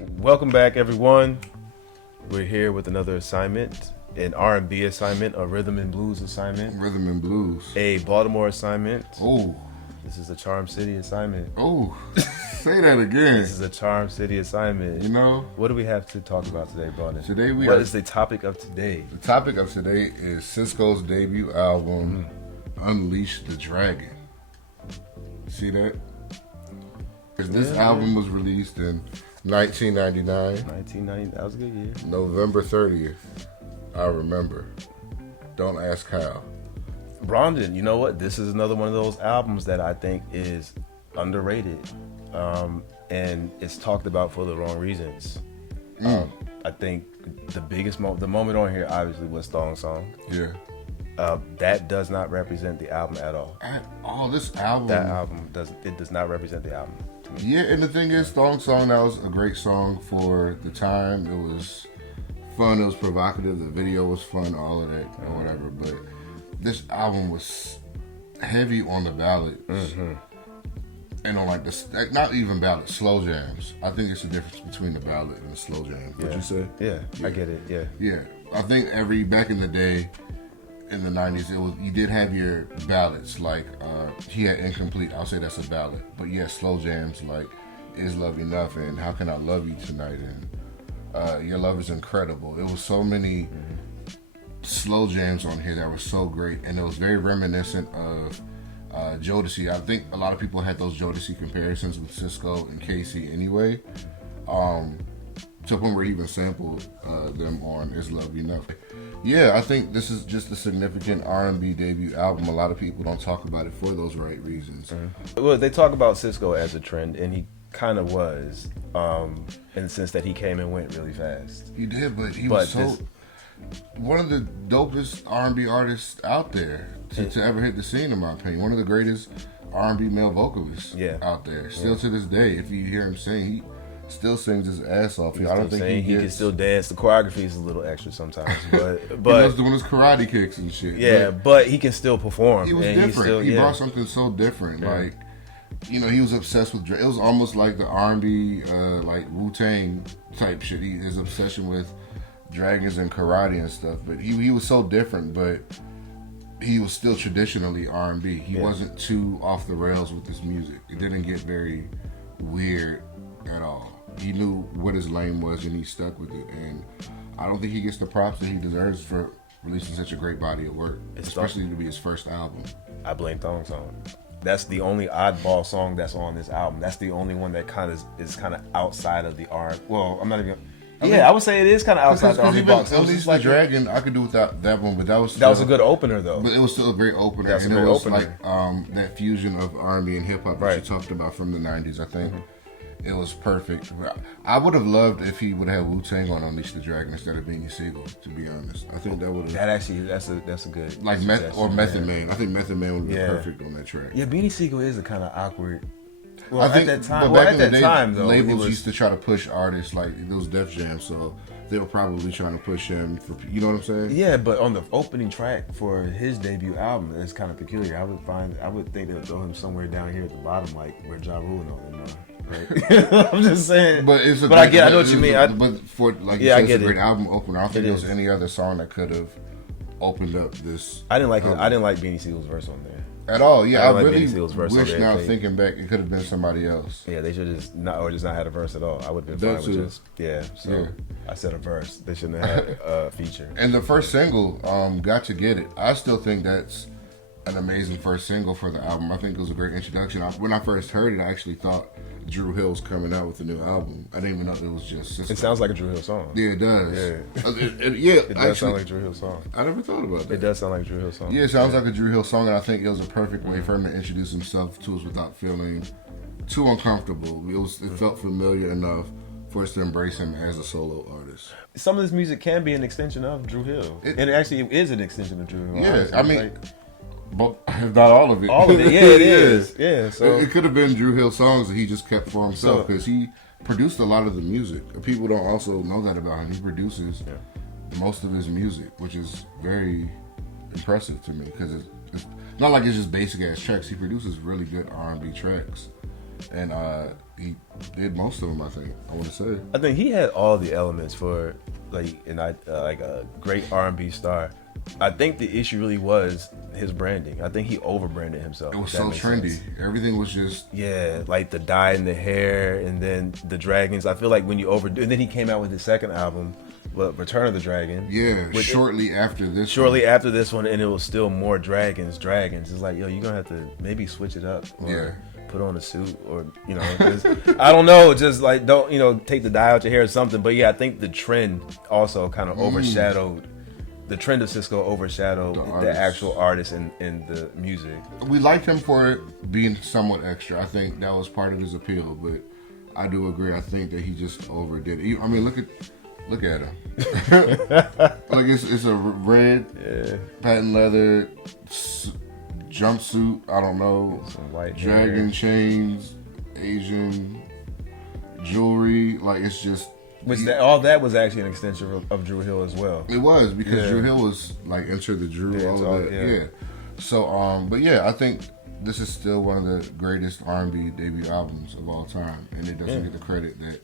Welcome back, everyone. We're here with another assignment, an R&B assignment, a rhythm and blues assignment, Rhythm and blues. a Baltimore assignment. Oh, This is a Charm City assignment. oh, say that again. This is a Charm City assignment. You know, What do we have to talk about today, Brandon? today What is the topic of today? the topic of today is SisQó's debut album, Unleash the Dragon. See that? 'Cause this album was released in 1999, 1990. That was a good year. November 30th. I remember. Don't ask how. Brandon, you know what? This is another one of those albums that I think is underrated, and it's talked about for the wrong reasons. I think the moment on here obviously was Thong Song. Yeah. That does not represent the album at all. This album. That album does not represent the album to me. Yeah, and the thing is, Thong Song, that was a great song for the time. It was fun, it was provocative, the video was fun, all of that, or whatever. But this album was heavy on the ballads. And on not even ballads, slow jams. I think it's the difference between the ballad and the slow jam. What you say? Yeah, I get it. Yeah. Yeah. I think back in the day, in the 90s, you did have your ballads, like he had Incomplete, I'll say that's a ballad, but you had slow jams like Is Love Enough and How Can I Love You Tonight and Your Love Is Incredible. It was so many slow jams on here that were so great, and it was very reminiscent of Jodeci. I think a lot of people had those Jodeci comparisons with SisQó and Casey anyway, to a point where he even sampled them on Is Love Enough. Yeah, I think this is just a significant R&B debut album. A lot of people don't talk about it for those right reasons. Well, they talk about SisQó as a trend, and he kind of was, in the sense that he came and went really fast. He did, but he was one of the dopest R&B artists out there to ever hit the scene, in my opinion. One of the greatest R&B male vocalists out there. Still to this day, if you hear him sing, he still sings his ass off. I don't think he can still dance. The choreography is a little extra sometimes, but he was doing his karate kicks and shit. Yeah, but he can still perform. He was different. He brought something so different. Yeah. Like, he was obsessed with. It was almost like the R&B, like Wu-Tang type shit. His obsession with dragons and karate and stuff. But he was so different. But he was still traditionally R&B. He wasn't too off the rails with his music. It didn't get very weird at all. He knew what his lane was and he stuck with it, and I don't think he gets the props that he deserves for releasing such a great body of work, especially to be his first album. I blame Thong Song. That's the only oddball song that's on this album. That's the only one that is kind of outside of the R. Well, I'm not even. I would say it is kind of outside the R&B box. At least like Dragon, I could do without that one, but that was a good opener though. But it was still a great opener, and it was like that fusion of R&B and hip hop that you talked about from the '90s. I think. It was perfect. I would have loved if he would have Wu-Tang on Unleash the Dragon instead of Beanie Siegel, to be honest. I think that would have... That's a good... Like Method Man. I think Method Man would be perfect on that track. Yeah, Beanie Siegel is a kind of awkward... Well, I think, at that time, but back in the day, labels used to try to push artists like those Def Jam, so they were probably trying to push him for... You know what I'm saying? Yeah, but on the opening track for his debut album, it's kind of peculiar. I would think they would throw him somewhere down here at the bottom, like where Ja Rule and all them are. Right. I'm just saying, I know what you mean. But for like, it's a great album opener. I don't think there was any other song that could have opened up this. I didn't like it. I didn't like Beanie Siegel's verse on there at all. Yeah, I really wish now thinking back, it could have been somebody else. Yeah, they should just not had a verse at all. I would have been fine with just I said a verse. They shouldn't have had a feature. And the first single, "Got to Get It," I still think that's an amazing first single for the album. I think it was a great introduction. When I first heard it, I actually thought Dru Hill was coming out with a new album. I didn't even know it was just SisQó. It sounds like a Dru Hill song. Yeah, it does. It does sound like a Dru Hill song. I never thought about that. It does sound like a Dru Hill song. Yeah, it sounds like a Dru Hill song, and I think it was a perfect way for him to introduce himself to us without feeling too uncomfortable. It felt familiar enough for us to embrace him as a solo artist. Some of this music can be an extension of Dru Hill. And it actually is an extension of Dru Hill. Yeah, I mean... But if not all of it. All of it, yeah, it is. Yeah, so it could have been Dru Hill songs that he just kept for himself because he produced a lot of the music. People don't also know that about him. He produces most of his music, which is very impressive to me because it's not like it's just basic ass tracks. He produces really good R&B tracks. and he did most of them. I think I want to say. I think he had all the elements for like a great R&B star. I think the issue really was his branding. I think he overbranded himself. It was so trendy. Sense. Everything was just like the dye in the hair, and then the dragons. I feel like when you overdo, and then he came out with his second album, Return of the Dragon. Yeah, shortly after this one, and it was still more dragons. It's like, yo, you're gonna have to maybe switch it up. Or put on a suit, or I don't know, just like don't take the dye out your hair or something. But yeah, I think the trend also kind of overshadowed. The trend of SisQó overshadowed the actual artist and the music. We liked him for being somewhat extra. I think that was part of his appeal, but I do agree. I think that he just overdid it. I mean, look at him. Like it's a red patent leather jumpsuit. I don't know. Some white dragon hair. Chains, Asian jewelry. Like it's just. All that was actually an extension of Drew Hill as well. It was because Drew Hill was like Enter the Drew, all of that. Yeah. So, but yeah, I think this is still one of the greatest R&B debut albums of all time, and it doesn't get the credit that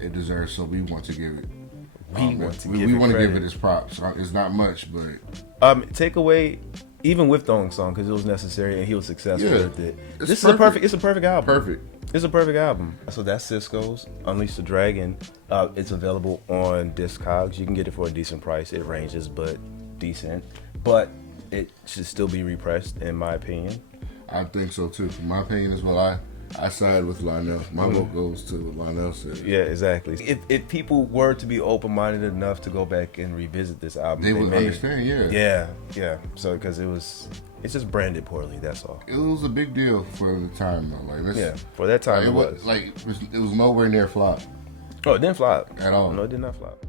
it deserves. So we want to give it. We want to give it its props. It's not much, but take away. Even with the Thong Song, because it was necessary and he was successful with it. It's a perfect album. It's a perfect album. So that's SisQó's Unleash the Dragon. It's available on Discogs. You can get it for a decent price. It ranges, but decent. But it should still be repressed, in my opinion. I think so too. In my opinion as well. I side with Lionel. My vote goes to what Lionel said. Yeah, exactly. If people were to be open-minded enough to go back and revisit this album, they would understand. Yeah. So because it's just branded poorly. That's all. It was a big deal for the time though. Like for that time it was. Like it was nowhere near flop. Oh, it didn't flop at all. No, it did not flop.